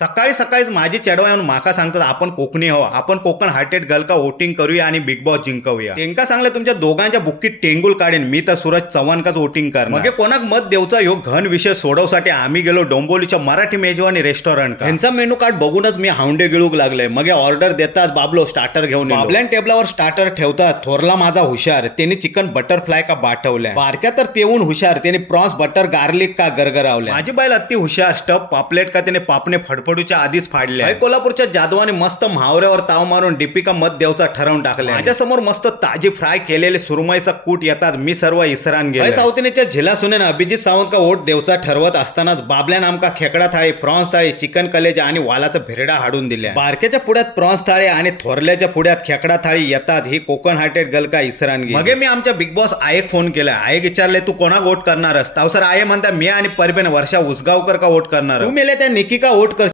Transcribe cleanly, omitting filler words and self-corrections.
सकाळी सकाळीच माझी चढवा येऊन माका सांगतात आपण कोकणी हो, आपण कोकण हार्टेड गर्ल का वोटिंग करूया आणि बिग बॉस जिंकवूया. त्यांका सांगले तुमच्या दोघांच्या बुक्कीत टेंगुल काढेन, मी तर सूरज चव्हाणकाच वोटिंग करणार. मग कोणाक मत देऊचा ह्यो घन विषय सोडवसाठी आम्ही गेलो डोंबोलीच्या मराठी मेजवानी रेस्टॉरंट. त्यांचा मेनू कार्ड बघूनच मी हाऊंडे गिळूक लागले. मग ऑर्डर देताच बाबलो स्टार्टर घेऊन बाबल्यान टेबलावर स्टार्टर ठेवतात. थोरला माझा हुशार, त्यांनी चिकन बटरफ्लाय का बाटवल्या. बारक्या तर तेवून हुशार, त्यांनी प्रॉन्स बटर गार्लिक का गरगरावल्या. माझी बाईल अति हुशार, स्टफ पापलेट का त्याने पापणे फडफडूच्या आधीच फाडले. कोल्हापूरच्या जादवाने मस्त महावऱ्यावर ताव मारून दीपिका मत देवचा ठरवून टाकले. माझ्या समोर मस्त ताजी फ्राय केलेले सुरमईचा कूट येतात. मी सर्व इसरान गेले. सावतीनेच्या झिला सुनेन अभिजित सावंत का वोट देवचा ठरवत असतानाच बाबल्यान आमका खेकडा थाळी, प्रॉन्स थाळी, चिकन कलेजा आणि वालाचा भिरडा हाडून दिल्या. बारक्याच्या पुढ्यात प्रॉन्स थाळी आणि थोरल्याच्या पुढ्यात खेकडा थाळी येतात. ही कोकण हार्टेड गर्ल का इसरान गेली. मगे मी आमच्या बिग बॉस आयेक फोन केला. आयेक विचारले तू कोणा वोट करणारस? तावसर आये म्हणता मी आणि परबेन वर्षा उसगावकर का वोट करणार. तू मेले त्या निकी का वोट कर.